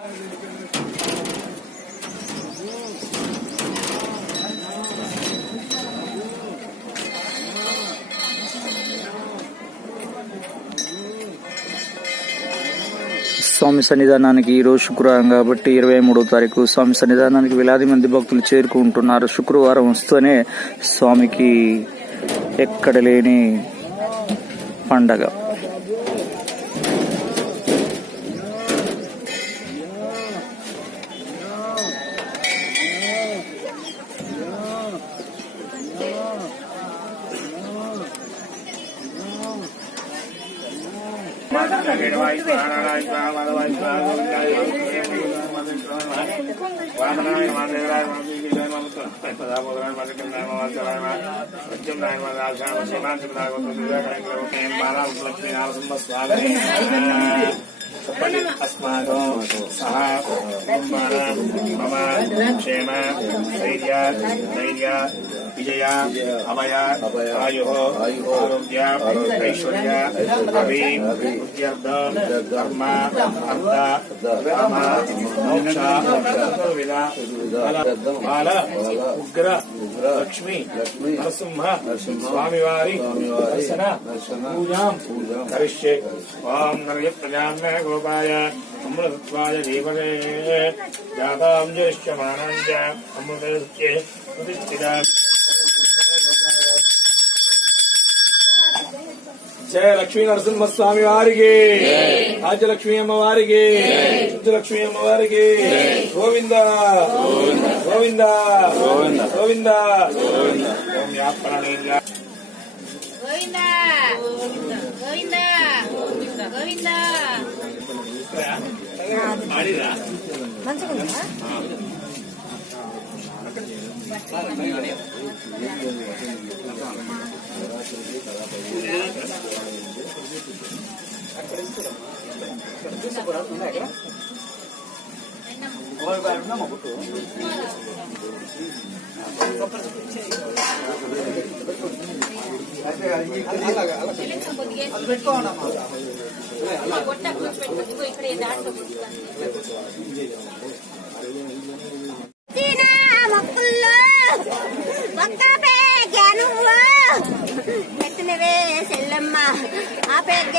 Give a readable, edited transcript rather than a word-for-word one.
స్వామి సన్నిధానానికి ఈరోజు శుక్రవారం కాబట్టి 23వ తారీఖు స్వామి సన్నిధానానికి వేలాది మంది భక్తులు చేరుకుంటున్నారు. శుక్రవారం వస్తూనే స్వామికి ఎక్కడ లేని పండగ. अस्माकं सह मम क्षेम धैर्य विजय अभय आयुः आरोग्य ऐश्वर्य अभिवृद्ध्यर्थ धर्म अर्थ काम मोक्ष बाल उग्र लक्ष्मी नरसिंह स्वामिवारी दर्शन पूजां करिष्ये। ओम नरयप्रजाम्य गोपाय अमृतत्वाय जीवने जातां ज्येष्ठमानां च अमृतस्य प्रतिष्ठितां। जय लक्ष्मी नरसिंह स्वामी वारिगे, आज लक्ष्मी अम्मवारिगे, शुद्ध लक्ष्मी अम्मवारिगे। गोविंदा गोविंदा गोविंदा ओम यापरणेन्द्र गोविंदा गोविंदा गोविंदा సెల్లమ్మ ఆ పెద్ద